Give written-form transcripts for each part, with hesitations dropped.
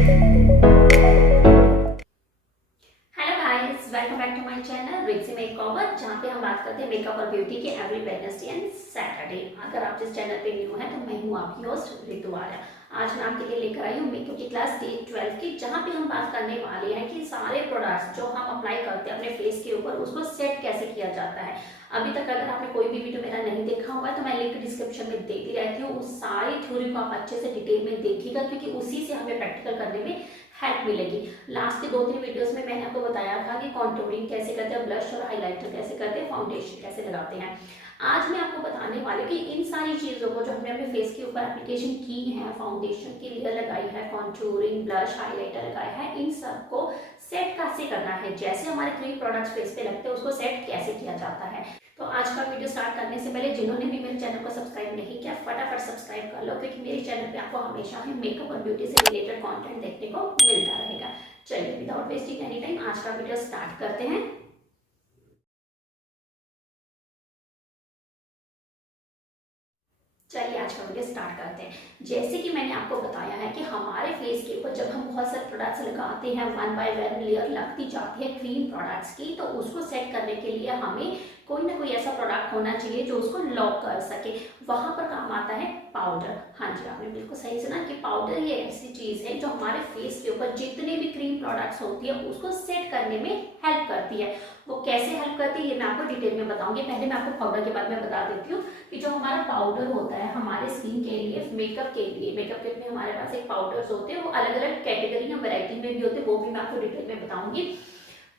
Hello guys, welcome back to my channel Rixi makeover, जहाँ पे हम बात करते हैं मेकअप और ब्यूटी के एवरी वेडनेसडे एंड सैटरडे। अगर आप जिस चैनल पे न्यू है तो मैं हूँ आपकी होस्ट रितु आर्या। आज मैं आपके लिए लेकर आई हूँ मेकअप की क्लास डे 12 की, जहाँ पे हम बात करने वाले हैं कि सारे प्रोडक्ट्स जो हम अप्लाई करते हैं अपने फेस के ऊपर उसको सेट कैसे किया जाता है। अभी तक अगर आपने कोई भी वीडियो मेरा नहीं देखा हुआ है तो मैं लिंक डिस्क्रिप्शन में देती रहती हूँ। उस सारी थ्योरी को आप अच्छे से डिटेल में देखिएगा, क्योंकि उसी से हमें प्रैक्टिकल करने में हेल्प मिलेगी। लास्ट के 2-3 वीडियोस में मैंने आपको बताया था कि कॉन्टूरिंग कैसे करते हैं, ब्लश और हाइलाइटर कैसे करते हैं, फाउंडेशन कैसे लगाते हैं। आज मैं आपको बताने वाली कि इन सारी चीजों को जो हमने अपने फेस के ऊपर एप्लीकेशन की है, फाउंडेशन की लेयर लगाई है, कॉन्टूरिंग, ब्लश, हाइलाइटर लगाया है, इन सबको सेट कैसे करना है, जैसे हमारे क्रीम प्रोडक्ट्स फेस पे लगते हैं उसको सेट कैसे किया जाता है। तो आज का वीडियो स्टार्ट करने से पहले जिन्होंने भी मेरे चैनल को सब्सक्राइब नहीं किया, फटाफट सब्सक्राइब कर लो, क्योंकि मेरे चैनल पे आपको हमेशा ही मेकअप और ब्यूटी से रिलेटेड कंटेंट देखने को मिलता रहेगा। चलिए विदाउट वेस्टिंग एनी टाइम आज का वीडियो स्टार्ट करते हैं। चलिए आज का वीडियो स्टार्ट करते हैं। जैसे कि मैंने आपको बताया है कि हमारे फेस के ऊपर जब हम बहुत सारे प्रोडक्ट्स लगाते हैं, वन बाय वन लेयर लगती जाती है क्रीम प्रोडक्ट्स की, तो उसको सेट करने के लिए हमें कोई ना कोई ऐसा प्रोडक्ट होना चाहिए जो उसको लॉक कर सके। वहां पर काम आता है पाउडर। हाँ जी, आपने बिल्कुल सही सुना कि पाउडर ये ऐसी चीज है जो हमारे फेस के ऊपर जितने भी क्रीम प्रोडक्ट्स होती है उसको सेट करने में हेल्प करती है। वो कैसे हेल्प करती है ये मैं आपको डिटेल में बताऊंगी। पहले मैं आपको पाउडर के बारे में बता देती हूँ कि जो हमारा पाउडर होता है हमारे स्किन के लिए, मेकअप के लिए, मेकअप किट में हमारे पास एक पाउडर्स होते हैं, वो अलग अलग कैटेगरी या वैरायटी में भी होते हैं, वो भी मैं आपको डिटेल में बताऊंगी।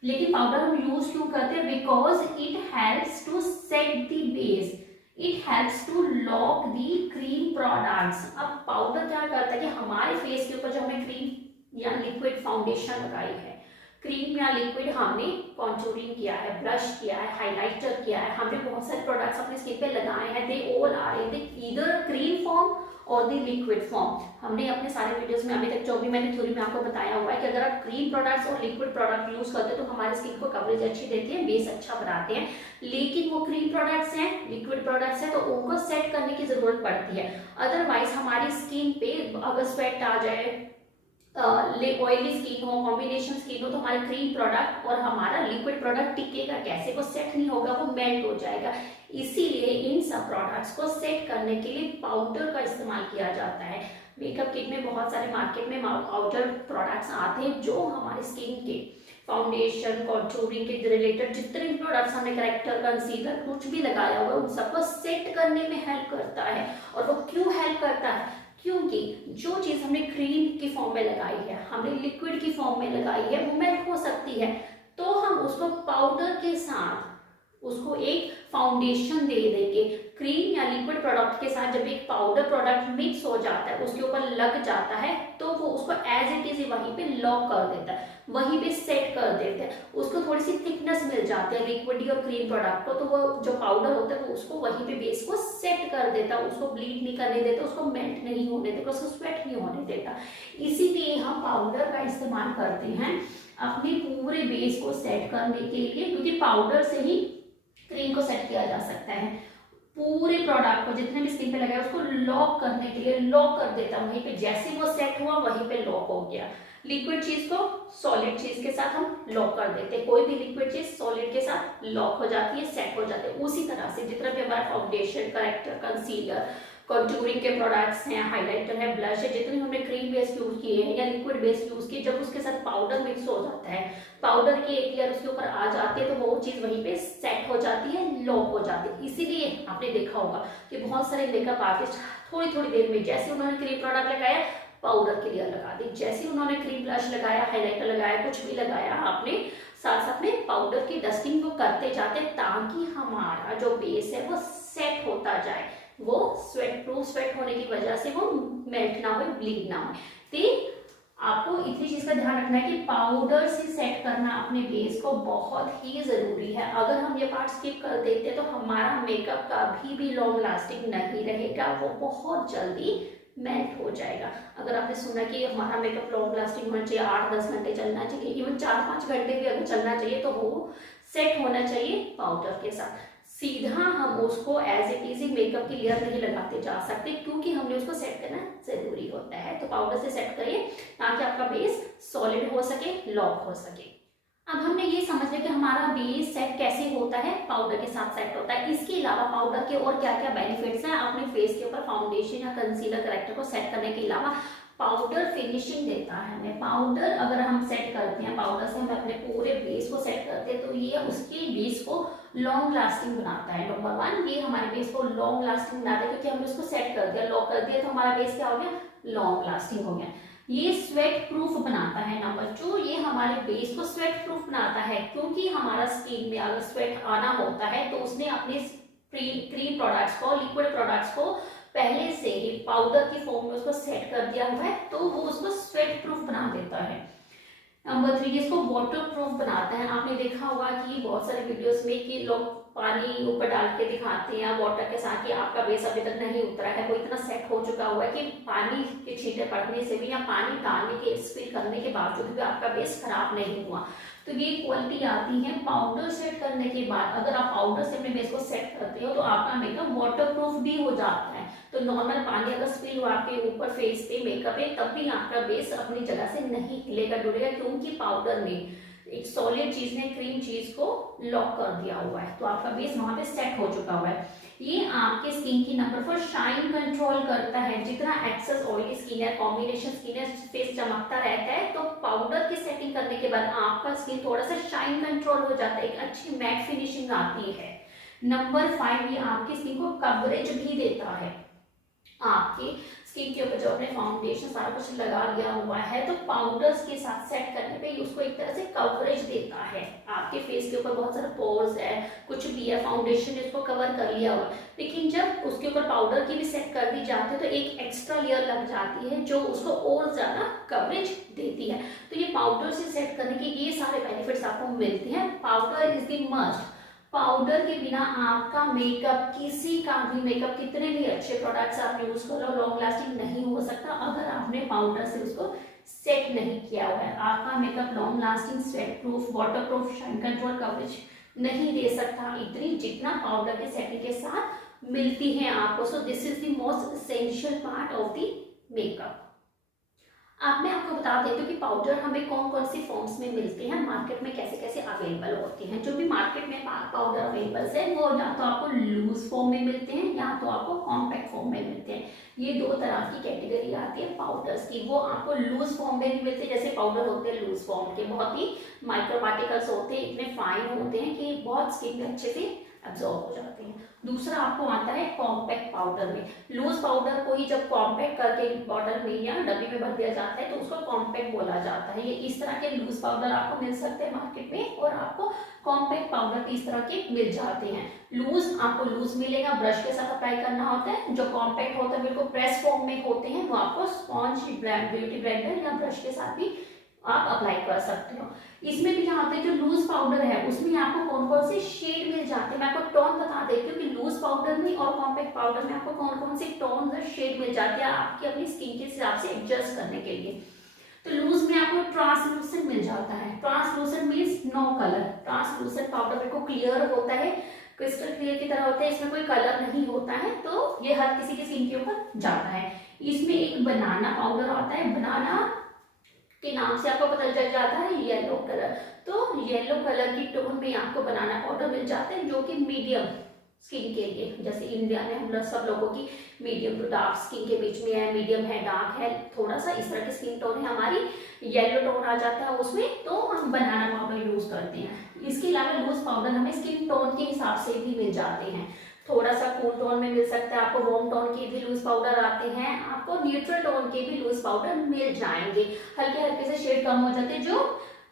लेकिन पाउडर हम यूज क्यों करते हैं? Because it helps to set the base, it helps to lock the cream products. अब पाउडर क्या करता है कि हमारे फेस के ऊपर जो हमने क्रीम या लिक्विड फाउंडेशन लगाई है, क्रीम या लिक्विड हमने कॉन्टूरिंग किया है, ब्लश किया है, हाइलाइटर किया है, हमने बहुत सारे प्रोडक्ट्स अपने स्किन पे लगाए हैं, they all are in the either cream form और द लिक्विड फॉर्म। हमने अपने सारे वीडियोस में अभी तक जो भी मैंने थ्योरी में आपको बताया हुआ है कि अगर आप क्रीम प्रोडक्ट्स और लिक्विड प्रोडक्ट यूज करते हैं तो हमारे स्किन को कवरेज अच्छी देती है, बेस अच्छा बनाते हैं। लेकिन वो क्रीम प्रोडक्ट्स हैं, लिक्विड प्रोडक्ट्स हैं, तो उनको सेट करने की जरूरत पड़ती है। अदरवाइज हमारी स्किन पे अगर स्वेट आ जाए, ऑयली स्किन हो, कॉम्बिनेशन स्किन हो, तो हमारे क्रीम प्रोडक्ट और हमारा लिक्विड प्रोडक्ट टिकेगा कैसे? वो सेट नहीं होगा, वो मेल्ट हो जाएगा। इसीलिए इन सब प्रोडक्ट्स को सेट करने के लिए पाउडर का इस्तेमाल किया जाता है। मेकअप किट में बहुत सारे मार्केट में पाउडर प्रोडक्ट्स आते हैं जो हमारे स्किन के फाउंडेशन, कॉन्टूरिंग के रिलेटेड जितने भी प्रोडक्ट्स हमने, करेक्टर, कंसीलर, कुछ भी लगाया हुआ है, उन सबको सेट करने में हेल्प करता है। और वो क्यों हेल्प करता है? क्योंकि जो चीज हमने क्रीम की फॉर्म में लगाई है, हमने लिक्विड की फॉर्म में लगाई है, वो मेल्ट हो सकती है। तो हम उसको पाउडर के साथ उसको एक फाउंडेशन दे देंगे। क्रीम या लिक्विड प्रोडक्ट के साथ जब एक पाउडर प्रोडक्ट मिक्स हो जाता है, उसके ऊपर लग जाता है, तो वो उसको एज इट इज वहीं पे लॉक कर देता है, वहीं पे सेट कर देते हैं। उसको थोड़ी सी थिकनेस मिल जाती है लिक्विड और क्रीम प्रोडक्ट को, तो वो जो पाउडर होता है वो उसको वहीं पे बेस को सेट कर देता है, उसको ब्लीड नहीं करने देता, उसको मेल्ट नहीं होने देता, उसको स्वेट नहीं होने देता। इसीलिए हम पाउडर का इस्तेमाल करते हैं अपने पूरे बेस को सेट करने के लिए, क्योंकि पाउडर से ही क्रीम को सेट किया जा सकता है। पूरे प्रोडक्ट को जितने भी स्किन पे लगा है उसको लॉक करने के लिए लॉक कर देता है वहीं पे, जैसे वो सेट हुआ वहीं पे लॉक हो गया। लिक्विड चीज को सॉलिड चीज के साथ हम लॉक कर देते हैं, कोई भी लिक्विड चीज सॉलिड के साथ लॉक हो जाती है, सेट हो जाती है। उसी तरह से जितना भी हमारा फाउंडेशन, करेक्टर, कंसीलर, कॉन्टूरिंग के प्रोडक्ट्स हैं, हाइलाइटर है, ब्लश है, जितने हमने क्रीम बेस यूज किए हैं या लिक्विड बेस यूज किए, जब उसके साथ पाउडर मिक्स हो जाता है, पाउडर की एक लेयर उसके ऊपर आ जाती है, तो वो चीज वहीं पे सेट हो जाती है, लॉक हो जाती है। इसीलिए आपने देखा होगा कि बहुत सारे मेकअप आर्टिस्ट थोड़ी थोड़ी देर में जैसे उन्होंने क्रीम प्रोडक्ट लगाया, पाउडर की लेयर लगा दी, जैसे उन्होंने क्रीम ब्लश लगाया, हाइलाइटर लगाया, कुछ भी लगाया, आपने साथ साथ में पाउडर की डस्टिंग को करते जाते, ताकि हमारा जो बेस है वो सेट होता जाए, वो स्वेट प्रूफ स्वेट होने की वजह से वो मेल्ट ना हो, ब्लीड ना हो। तो आपको इतनी चीज का ध्यान रखना है कि पाउडर से सेट करना अपने बेस को बहुत ही जरूरी है। अगर हम ये पार्ट स्किप कर देते तो हमारा मेकअप कभी भी लॉन्ग लास्टिंग नहीं रहेगा, वो बहुत जल्दी मेल्ट हो जाएगा। अगर आपने सुना कि हमारा मेकअप लॉन्ग लास्टिंग होना चाहिए, 8-10 घंटे चलना चाहिए, इवन 4-5 घंटे भी अगर चलना चाहिए, तो वो सेट होना चाहिए पाउडर के साथ। सीधा हम उसको एज इट इज मेकअप की लेयर नहीं लगाते जा सकते, क्योंकि हमने उसको सेट करना जरूरी होता है। तो पाउडर से सेट करिए ताकि आपका बेस सॉलिड हो सके, लॉक हो सके। अब हमने ये समझ लिया कि हमारा बेस सेट कैसे होता है, पाउडर के साथ सेट होता है। इसके अलावा पाउडर के और क्या क्या बेनिफिट्स हैं, अपने फेस के ऊपर फाउंडेशन या कंसीलर करेक्टर को सेट करने के अलावा पाउडर फिनिशिंग देता है हमें। पाउडर अगर हम सेट करते हैं, पाउडर से हम अपने पूरे बेस को सेट करते हैं तो ये उसके बेस को लॉन्ग लास्टिंग बनाता है। नंबर 1, ये हमारे बेस को लॉन्ग लास्टिंग बनाता है क्योंकि हमने उसको सेट कर दिया, लॉक कर दिया, तो हमारा बेस क्या हो गया, लॉन्ग लास्टिंग हो गया। ये स्वेट प्रूफ बनाता है। नंबर 2, ये हमारे बेस को स्वेट प्रूफ बनाता है क्योंकि हमारा स्किन में अगर स्वेट आना होता है तो उसने अपने क्रीम प्रोडक्ट्स को, लिक्विड प्रोडक्ट्स को पहले से ही पाउडर की फॉर्म में उसको सेट कर दिया हुआ है, तो वो उसको स्वेट प्रूफ बना देता है। नंबर 3, इसको वाटर प्रूफ बनाता है। आपने देखा होगा कि बहुत सारे वीडियोस में कि लोग पानी ऊपर डाल के दिखाते हैं वाटर के साथ कि आपका बेस अभी तक नहीं उतरा है, वो इतना सेट हो चुका हुआ है कि पानी के छींटे पड़ने से भी या पानी डालने के स्प्रे करने के बावजूद भी आपका बेस खराब नहीं हुआ। तो ये क्वालिटी आती है पाउडर सेट करने के बाद। अगर आप पाउडर से अपने बेस को सेट करते हो तो आपका मेकअप वाटर प्रूफ भी हो जाता है। तो नॉर्मल पानी अगर स्पिल हुआ आपके ऊपर फेस पे, मेकअप पे, तब भी आपका बेस अपनी जगह से नहीं हिलेगा, डुलेगा, क्योंकि पाउडर में एक सॉलिड चीज ने क्रीम चीज को लॉक कर दिया हुआ है, तो आपका बेस वहां पे सेट हो चुका हुआ है। ये आपके स्किन की नंबर 4 शाइन कंट्रोल करता है। जितना एक्सेस ऑयली स्किन है, कॉम्बिनेशन स्किन है, फेस चमकता रहता है, तो पाउडर की सेटिंग करने के बाद आपका स्किन थोड़ा सा शाइन कंट्रोल हो जाता है, एक अच्छी मैट फिनिशिंग आती है। नंबर 5, ये आपकी स्किन को कवरेज भी देता है। आपकी स्किन के ऊपर जो अपने फाउंडेशन सारा कुछ लगा लिया हुआ है तो पाउडर्स के साथ सेट करने पे उसको एक तरह से कवरेज देता है। आपके फेस के ऊपर बहुत सारे पोर्स है, कुछ भी है, फाउंडेशन ने उसको कवर कर लिया हुआ, लेकिन जब उसके ऊपर पाउडर की भी सेट कर दी जाती है तो एक एक्स्ट्रा लेयर लग जाती है जो उसको और ज्यादा कवरेज देती है। तो ये पाउडर से सेट करने के ये सारे बेनिफिट्स आपको मिलते हैं। Powder is the must. Powder के बिना आपका मेकअप, किसी का भी मेकअप, कितने भी अच्छे प्रोडक्ट्स आप यूज करो, लॉन्ग लास्टिंग नहीं हो सकता अगर आपने पाउडर से उसको सेट नहीं किया हुआ है। आपका makeup long lasting, sweat proof, water proof, shine control, coverage नहीं दे सकता इतनी जितना पाउडर के सेटिंग के साथ मिलती है आपको। So this is the most essential part of the makeup. अब मैं आपको बता देती हूँ कि पाउडर हमें कौन कौन सी फॉर्म्स में मिलते हैं, मार्केट में कैसे कैसे अवेलेबल होते हैं। जो भी मार्केट में पाउडर अवेलेबल है वो या तो आपको लूज फॉर्म में मिलते हैं या तो आपको कॉम्पैक्ट फॉर्म में मिलते हैं। ये दो तरह की कैटेगरी आती है पाउडर्स की। वो आपको लूज फॉर्म में भी मिलते हैं, जैसे पाउडर होते हैं लूज फॉर्म के, बहुत ही माइक्रो पार्टिकल्स होते हैं, इतने फाइन होते हैं कि बहुत स्किन में अच्छे से एब्जॉर्ब हो जाते हैं। दूसरा आपको आता है कॉम्पैक्ट पाउडर में। लूज पाउडर को ही जब कॉम्पैक्ट करके बॉटल में या डब्बी में भर दिया जाता है तो उसको कॉम्पैक्ट बोला जाता है। ये इस तरह के लूज पाउडर आपको मिल सकते हैं मार्केट में और आपको कॉम्पैक्ट पाउडर इस तरह के मिल जाते हैं। लूज आपको लूज मिलेगा, ब्रश के साथ अप्लाई करना होता है। जो कॉम्पैक्ट होता है बिल्कुल प्रेस फॉर्म में होते हैं, वो आपको स्पॉन्ज, ब्यूटी ब्लेंडर या ब्रश के साथ भी आप अप्लाई कर सकते हो। इसमें भी क्या होता है, जो लूज पाउडर है उसमें आपको कौन कौन से शेड मिल जाते हैं। मैं आपको टोन बता देती हूँ कि लूज पाउडर में और कॉम्पैक्ट पाउडर में आपको कौन कौन से टोन और शेड मिल जाते हैं आपकी अपनी स्किन के हिसाब से एडजस्ट करने के लिए। तो लूज में आपको ट्रांसलूसेंट मिल जाता है। Translucent means no colour. Translucent powder बिल्कुल क्लियर होता है, क्रिस्टल क्लियर की तरह होता है, इसमें कोई कलर नहीं होता है, तो ये हर किसी की स्किन के ऊपर जाता है। इसमें एक बनाना पाउडर आता है, बनाना के नाम से आपको पता चल जाता है येलो कलर। तो येलो कलर की टोन में आपको बनाना पाउडर मिल जाते हैं जो कि मीडियम स्किन के लिए, जैसे इंडिया में हम लोग सब लोगों की मीडियम टू डार्क स्किन के बीच में है, मीडियम है, डार्क है, थोड़ा सा इस तरह की स्किन टोन है हमारी, येलो टोन आ जाता है उसमें, तो हम बनाना पाउडर यूज करते हैं। इसके अलावा लूज पाउडर हमें स्किन टोन के हिसाब से भी मिल जाते हैं। थोड़ा सा कूल टोन में मिल सकता है, आपको वार्म टोन के भी लूज पाउडर आते हैं, आपको न्यूट्रल टोन के भी लूज पाउडर मिल जाएंगे। हल्के हल्के से शेड कम हो जाते हैं। जो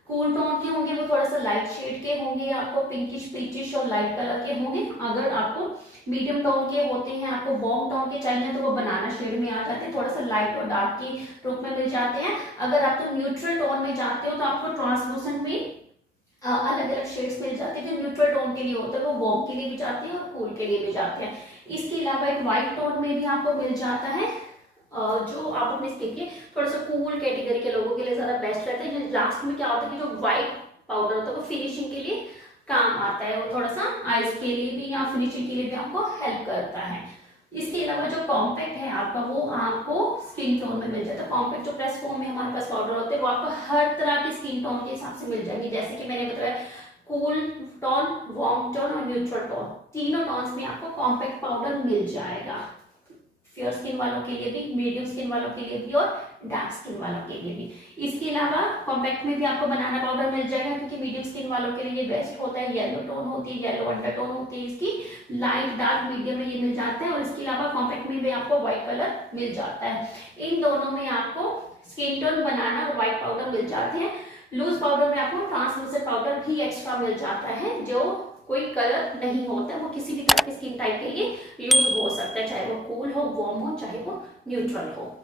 कूल टोन के होंगे वो थोड़ा सा लाइट शेड के होंगे, आपको पिंकिश पीचिश और लाइट कलर के होंगे। अगर आपको मीडियम टोन के होते हैं, आपको वार्म टोन के चाहिए तो वो बनाना शेड में आ जाते हैं, थोड़ा सा लाइट और डार्क के रूप में मिल जाते हैं। अगर आप तो न्यूट्रल टोन में जाते हो तो आपको ट्रांसलूसेंट में अलग अलग शेड्स मिल जाते हैं। जो न्यूट्रल टोन के लिए होते हैं वो वार्म के लिए भी जाते हैं और कूल के लिए भी जाते हैं। इसके अलावा एक व्हाइट टोन में भी आपको मिल जाता है, जो आप अपने स्किन के थोड़ा सा कूल कैटेगरी के लोगों के लिए ज्यादा बेस्ट रहता है। जो लास्ट में क्या होता है कि जो व्हाइट पाउडर होता है वो फिनिशिंग के लिए काम आता है, वो थोड़ा सा आईज के लिए भी या फिनिशिंग के लिए भी आपको हेल्प करता है। इसके अलावा जो कॉम्पैक्ट है आपका वो आपको स्किन टोन में मिल जाता है। कॉम्पैक्ट जो प्रेस फॉर्म में हमारे पास पाउडर होते हैं वो आपको हर तरह की स्किन टोन के हिसाब से मिल जाएंगे। जैसे कि मैंने बताया कूल टोन, वार्म टोन और न्यूट्रल टोन, तीनों टोन्स में आपको कॉम्पैक्ट पाउडर मिल जाएगा। फेयर स्किन वालों के लिए भी, मीडियम स्किन वालों के लिए भी और डार्क स्किन वालों के लिए भी। इसके अलावा कॉम्पैक्ट में भी आपको बनाना पाउडर मिल जाएगा, क्योंकि मीडियम स्किन वालों के लिए ये बेस्ट होता है। येलो टोन होती है, येलो अंडरटोन होती है इसकी, लाइट डार्क मीडियम में ये मिल जाता है। और इसके अलावा कॉम्पैक्ट में भी आपको व्हाइट कलर मिल जाता है। इन दोनों में आपको स्किन टोन बनाना और व्हाइट पाउडर मिल जाते हैं। लूज पाउडर में आपको ट्रांसलूसेंट पाउडर भी एक्स्ट्रा मिल जाता है, जो कोई कलर नहीं होता है, वो किसी भी तरह के स्किन टाइप के लिए यूज हो सकता है, चाहे वो कूल हो, वार्म हो, चाहे वो न्यूट्रल हो।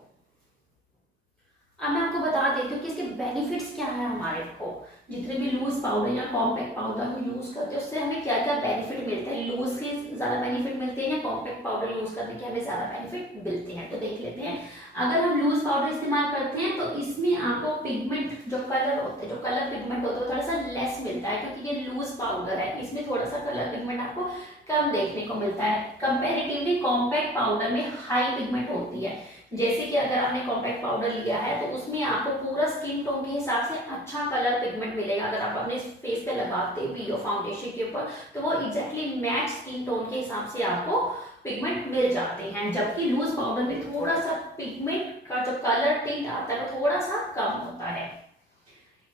अब मैं आपको बता देती हूँ कि इसके बेनिफिट्स क्या है हमारे को। जितने भी लूज पाउडर या कॉम्पैक्ट पाउडर हम यूज करते हैं उससे हमें क्या क्या बेनिफिट मिलते हैं, लूज के ज्यादा बेनिफिट मिलते हैं या कॉम्पैक्ट पाउडर यूज करने के हमें ज्यादा बेनिफिट मिलते हैं, तो देख लेते हैं। अगर हम लूज पाउडर इस्तेमाल करते हैं तो इसमें आपको पिगमेंट जो कलर होते हैं, जो कलर पिगमेंट होता है थोड़ा सा लेस मिलता है, क्योंकि ये लूज पाउडर है, इसमें थोड़ा सा कलर पिगमेंट आपको कम देखने को मिलता है। कंपेरेटिवली कॉम्पैक्ट पाउडर में हाई पिगमेंट होती है। जैसे कि अगर आपने कॉम्पैक्ट पाउडर लिया है तो उसमें आपको पूरा स्किन टोन के हिसाब से अच्छा कलर पिगमेंट मिलेगा। अगर आप अपने फेस पे लगाते भी हो फाउंडेशन के ऊपर तो वो एग्जैक्टली मैच स्किन टोन के हिसाब से आपको पिगमेंट मिल जाते हैं। जबकि लूज पाउडर में थोड़ा सा पिगमेंट का जो कलर टिंट आता है वो थोड़ा सा कम होता है।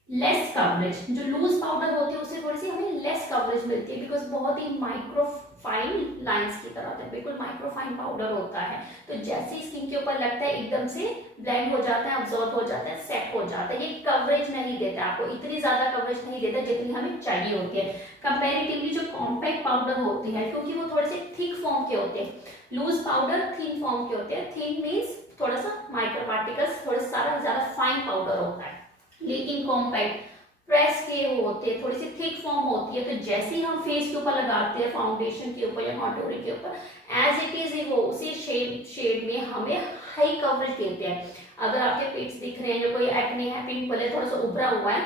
लेस कवरेज, जो लूज पाउडर होती है उससे थोड़ी सी हमें लेस कवरेज मिलती है, बिकॉज बहुत ही माइक्रोफाइन लाइंस की तरह होता है, बिल्कुल माइक्रोफाइन पाउडर होता है। तो जैसे ही स्किन के ऊपर लगता है एकदम से ब्लेंड हो जाता है, अब्सॉर्ब हो जाता है, सेट हो जाता है। ये कवरेज नहीं देता आपको, इतनी ज्यादा कवरेज नहीं देता जितनी हमें चाहिए होती है। कंपेरेटिवली जो कॉम्पैक्ट पाउडर होते हैं, क्योंकि वो थोड़े से थिक फॉर्म के होते हैं, लूज पाउडर थिन फॉर्म के होते हैं। थिन मीन्स थोड़ा सा माइक्रो पार्टिकल्स, थोड़ा सारा ज्यादा फाइन पाउडर होता है। लेकिन कॉम्पैक्ट प्रेस के होते हैं, थोड़ी सी थिक फॉर्म होती है। तो जैसे ही हम फेस के ऊपर लगाते हैं, फाउंडेशन के ऊपर या कॉन्टूरिंग के ऊपर, एज इट इज वो उसी शेड में हमें हाई कवरेज देते हैं। अगर आपके पिक्स दिख रहे हैं, जो कोई एक्ने है, पिंपल है, थोड़ा सा उभरा हुआ है,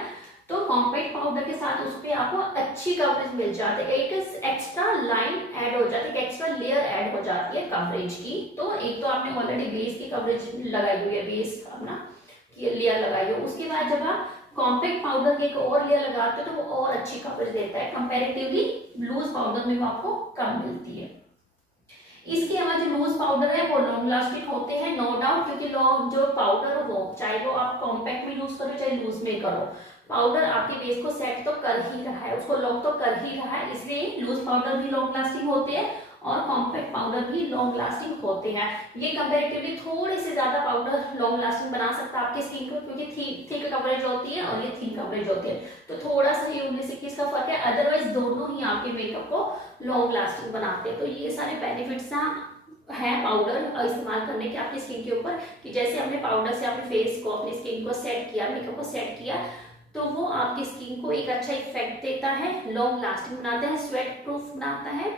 तो कॉम्पैक्ट पाउडर के साथ उस पर आपको अच्छी कवरेज मिल जाती है। एक एक्स्ट्रा लाइन ऐड हो जाती है, एक्स्ट्रा लेयर ऐड हो जाती है कवरेज की। तो एक तो आपने ऑलरेडी बेस की कवरेज लगाई हुई है, बेस अपना लेयर लगाई हो, उसके बाद जब आप कॉम्पैक्ट पाउडर के एक और लेयर लगाते हो तो वो और अच्छी कवरेज देता है। कंपैरेटिवली लूज पाउडर में वो आपको कम मिलती है। इसके अलावा जो लूज पाउडर है वो लॉन्ग लास्टिंग होते हैं, नो डाउट, क्योंकि जो पाउडर हो, चाहे वो आप कॉम्पैक्ट में यूज करो चाहे लूज में करो, पाउडर आपके फेस को सेट तो कर ही रहा है, उसको लॉक तो कर ही रहा है, इसलिए लूज पाउडर भी लॉन्ग लास्टिंग होते हैं और कॉम्पैक्ट पाउडर भी लॉन्ग लास्टिंग होते हैं। ये कंपैरेटिवली थोड़े से ज्यादा पाउडर लॉन्ग लास्टिंग बना सकता है आपकी स्किन को, क्योंकि थिक कवरेज होती है और ये थिन कवरेज होती है, तो थोड़ा सा ये उनमें से किसका फर्क है। अदरवाइज दोनों ही आपके मेकअप को लॉन्ग लास्टिंग बनाते हैं। तो ये सारे बेनिफिट्स है पाउडर इस्तेमाल करने के आपकी स्किन के ऊपर, कि जैसे हमने पाउडर से अपने फेस को, अपनी स्किन को सेट किया, मेकअप को सेट किया, तो वो आपकी स्किन को एक अच्छा इफेक्ट देता है, लॉन्ग लास्टिंग बनाता है, स्वेट प्रूफ बनाता है,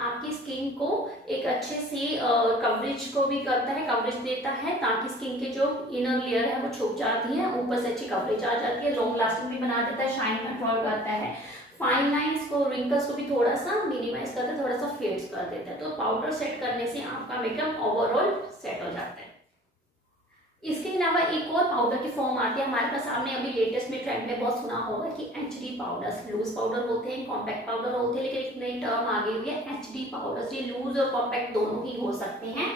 आपकी स्किन को एक अच्छे से कवरेज को भी करता है, कवरेज देता है, ताकि स्किन के जो इनर लेयर है वो छुप जाती है, ऊपर से अच्छी कवरेज आ जाती है, लॉन्ग लास्टिंग भी बना देता है, शाइन कंट्रोल करता है, फाइन लाइंस को, रिंकल्स को भी थोड़ा सा मिनिमाइज करता है, थोड़ा सा फेड्स कर देता है। तो पाउडर सेट करने से आपका मेकअप ओवरऑल सेट हो जाता है। इसके अलावा एक और पाउडर की फॉर्म आती है हमारे पास सामने, अभी लेटेस्ट में ट्रेंड में बहुत सुना होगा कि एचडी पाउडर्स, लूज पाउडर होते हैं, कॉम्पैक्ट पाउडर होते हैं, लेकिन एक नई टर्म आ गई है एचडी पाउडर्स। ये लूज और कॉम्पैक्ट दोनों ही हो सकते हैं।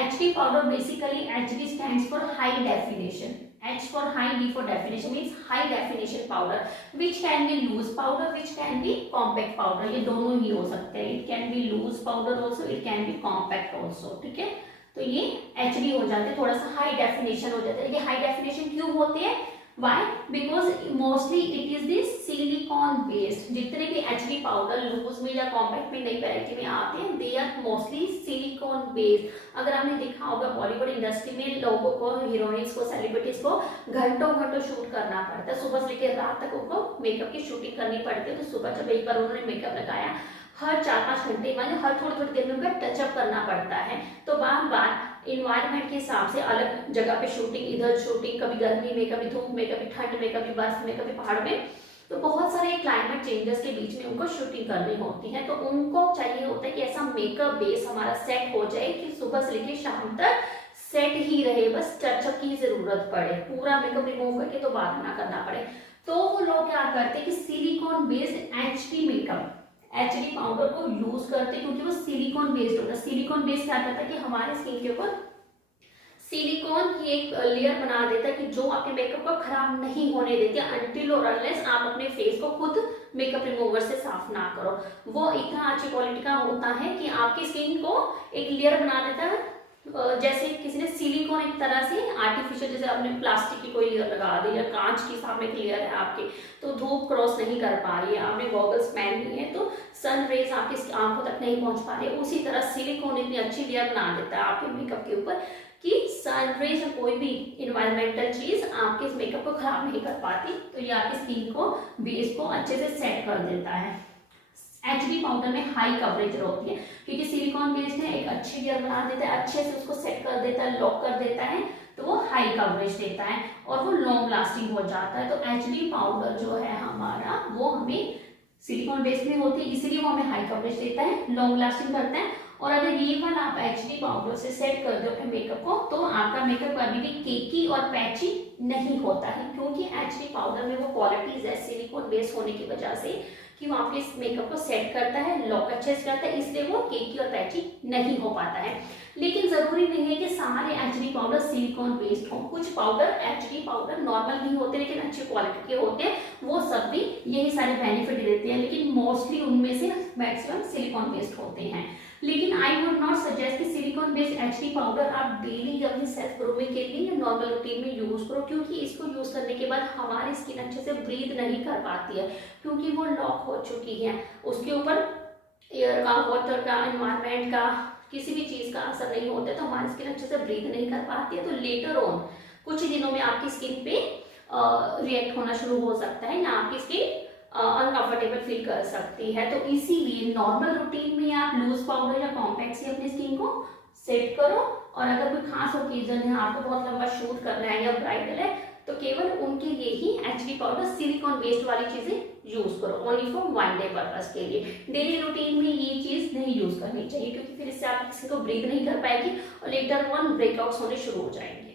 HD powder basically, HD stands for high definition, H for high, D for definition means high definition powder, which can be loose powder, which can be compact powder. ये दोनों ही हो सकते हैं, it can be loose powder also, it can be compact also, ठीक है। तो ये HD हो जाते हैं, थोड़ा सा हाई डेफिनेशन हो जाता है। ये हाई डेफिनेशन क्यों होते हैं? Why? Because mostly it is this silicone based. जितने भी HD पाउडर लूज में या कॉम्पैक्ट में नई वैरायटी में आते हैं, they are mostly silicone based. अगर आपने देखा होगा बॉलीवुड इंडस्ट्री में लोगों को, हीरोइंस को, सेलिब्रिटीज को घंटों घंटों शूट करना पड़ता है, सुबह से लेकर रात तक उनको मेकअप की शूटिंग करनी पड़ती है। तो सुबह जब एक बार उन्होंने मेकअप लगाया, हर 4-5 घंटे में, हर थोड़ी देर में उनका टचअप करना पड़ता है। तो बार बार इन्वायरमेंट के हिसाब से अलग जगह पे शूटिंग, इधर शूटिंग, कभी गर्मी में, कभी धूप में, कभी ठंड में, कभी बर्फ में, कभी पहाड़ में, तो बहुत सारे क्लाइमेट चेंजेस के बीच में उनको शूटिंग करनी होती है, तो उनको चाहिए होता है कि ऐसा मेकअप बेस हमारा सेट हो जाए कि सुबह से लेकर शाम तक सेट ही रहे, बस टचअप की जरूरत पड़े, पूरा मेकअप रिमूव करके दोबारा ना करना पड़े। तो वो लोग क्या करते हैं कि silicon based HD makeup, HD powder को यूज करते हैं, क्योंकि वो सिलिकॉन बेस्ड होता है। सिलिकॉन बेस्ड क्या करता है कि हमारे स्किन के ऊपर सिलिकॉन की एक लेयर बना देता है कि जो आपके मेकअप को खराब नहीं होने देती अनटिल और अनलेस आप अपने फेस को खुद मेकअप रिमूवर से साफ ना करो। वो इतना अच्छी क्वालिटी का होता है कि आपकी स्किन को एक लेयर बना देता है, जैसे किसी ने सिलिकॉन एक तरह से आर्टिफिशियल, जैसे आपने प्लास्टिक की कोई लेयर लगा दी या कांच की सामने एक लेयर है आपके, तो धूप क्रॉस नहीं कर पा रही है, आपने गॉगल्स पहनी है तो सन रेज आपकी आंखों तक नहीं पहुंच पा रही है, उसी तरह सिलिकॉन इतनी अच्छी लेयर बना देता है आपके मेकअप के ऊपर कि सन रेज या कोई भी इन्वायरमेंटल चीज आपके इस मेकअप को खराब नहीं कर पाती। तो ये आपकी स्किन को बेस को अच्छे से सेट कर देता है। एचडी पाउडर में हाई कवरेज होती है क्योंकि सिलिकॉन बेस्ड है, एक अच्छी लेयर बना देता है, अच्छे से उसको सेट कर देता है, लॉक कर देता है, तो वो हाई कवरेज देता है और वो लॉन्ग लास्टिंग हो जाता है। तो एचडी पाउडर जो है हमारा वो हमें सिलिकॉन बेस्ड में होती है, इसलिए वो हमें हाई कवरेज देता है, लॉन्ग लास्टिंग करता है। और अगर ये वाला आप एचडी पाउडर से सेट कर दो अपने मेकअप को, तो आपका मेकअप कभी भी केकी और पैची नहीं होता है, क्योंकि एचडी पाउडर में वो क्वालिटीज है सिलिकॉन बेस्ड होने की वजह से कि वो आपके इस मेकअप को सेट करता है, लॉक अच्छे से करता है, इसलिए वो केकी और पैची नहीं हो पाता है। लेकिन जरूरी नहीं है कि सारे एचडी पाउडर सिलिकॉन बेस्ड हो, कुछ पाउडर एचडी पाउडर नॉर्मल भी होते हैं लेकिन अच्छी क्वालिटी के होते हैं, वो सब भी यही सारे बेनिफिट देते हैं, लेकिन मोस्टली उनमें से मैक्सिमम सिलिकॉन बेस्ड होते हैं। लेकिन आई वुड नॉट सजेस्ट कि सिलिकॉन बेस्ड एचडी पाउडर आप डेली अपनी सेल्फ ग्रूमिंग के लिए या नॉर्मल रूटीन में यूज करो, क्योंकि इसको यूज करने के बाद हमारी स्किन अच्छे से ब्रीथ नहीं कर पाती है, क्योंकि वो लॉक हो चुकी है, उसके ऊपर एयर का, वाटर का, एनवायरमेंट का, किसी भी चीज का असर नहीं होता है, तो हमारी स्किन अच्छे से ब्रीथ नहीं कर पाती है। तो लेटर ऑन कुछ ही दिनों में आपकी स्किन पे रिएक्ट होना शुरू हो सकता है या आपकी स्किन अनकंफर्टेबल फील कर सकती है। तो इसीलिए नॉर्मल रूटीन में आप लूज पाउडर या कॉम्पैक्ट से अपनी स्किन को सेट करो, और अगर कोई खास ओकेजन है, आपको बहुत लंबा शूट करना है या ब्राइडल है, तो केवल उनके लिए ही एचडी पाउडर सिलिकॉन बेस्ड वाली चीजें यूज करो, only for one day purpose के लिए। डेली रूटीन में ये चीज नहीं यूज करनी चाहिए, क्योंकि फिर इससे आप किसी को ब्रीथ नहीं कर पाएगी और लेटर ऑन ब्रेकआउट्स होने शुरू हो जाएंगे।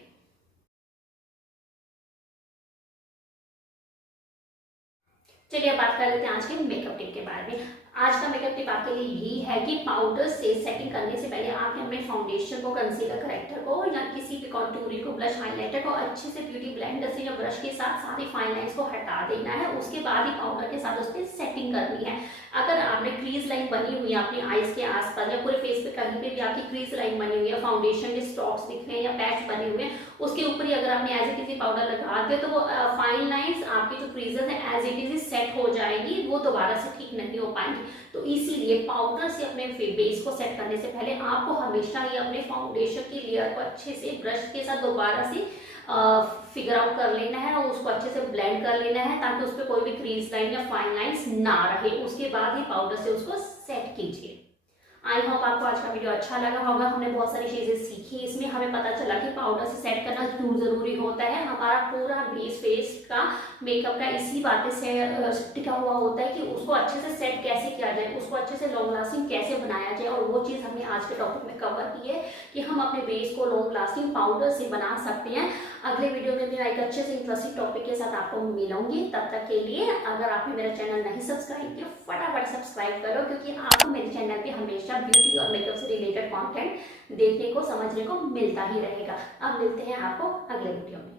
चलिए अब बात कर लेते हैं आज के मेकअप टिप के बारे में। आज का मेकअप टिप आपके लिए यही है कि पाउडर से सेटिंग करने से पहले आपने अपने फाउंडेशन को, कंसीलर, करेक्टर को या किसी भी कॉन्टूरिंग को, ब्लश, हाइलाइटर को अच्छे से ब्यूटी ब्लेंडर से या ब्रश के साथ सारी फाइन लाइंस को हटा देना है। उसके बाद ही पाउडर के साथ उस पर सेटिंग करनी है। अगर आपने क्रीज लाइन बनी हुई है अपनी आईज के आसपास या पूरे फेस पे कहीं पे भी आपकी क्रीज लाइन बनी हुई है, फाउंडेशन के स्टॉक्स दिख रहे हैं या पैच बने हुए हैं, उसके ऊपर ही अगर आपने एज इट इज पाउडर लगा दिया तो वो फाइन लाइंस, आपकी जो क्रीजेस है एज इट इज सेट हो जाएगी, वो दोबारा से ठीक नहीं हो पाएंगी। तो इसीलिए पाउडर से अपने बेस को सेट करने से पहले आपको हमेशा ही अपने फाउंडेशन की लेयर को अच्छे से ब्रश के साथ दोबारा से फिगर आउट कर लेना है और उसको अच्छे से ब्लेंड कर लेना है, ताकि उस पर कोई भी क्रीज लाइन या फाइन लाइंस ना रहे। उसके बाद ही पाउडर से उसको सेट कीजिए। आई होप आपको आज का वीडियो अच्छा लगा होगा। हमने बहुत सारी चीजें सीखी, इसमें हमें पता चला कि पाउडर से सेट करना क्यों जरूरी होता है। हमारा पूरा बेस फेस का मेकअप का इसी बातें से टिका हुआ होता है कि उसको अच्छे से सेट कैसे किया जाए, उसको अच्छे से लॉन्ग लास्टिंग कैसे बनाया जाए, और वो चीज़ हमने आज के टॉपिक में कवर की है कि हम अपने बेस को लॉन्ग लास्टिंग पाउडर से बना सकते हैं। अगले वीडियो में मैं एक अच्छे से इंटरेस्टिंग टॉपिक के साथ आपको मिलूंगी। तब तक के लिए अगर आपने मेरा चैनल नहीं सब्सक्राइब किया, फटाफट सब्सक्राइब करो, क्योंकि आपको मेरे चैनल पे हमेशा ब्यूटी और मेकअप से रिलेटेड कंटेंट देखने को, समझने को मिलता ही रहेगा। अब मिलते हैं आपको अगले वीडियो में।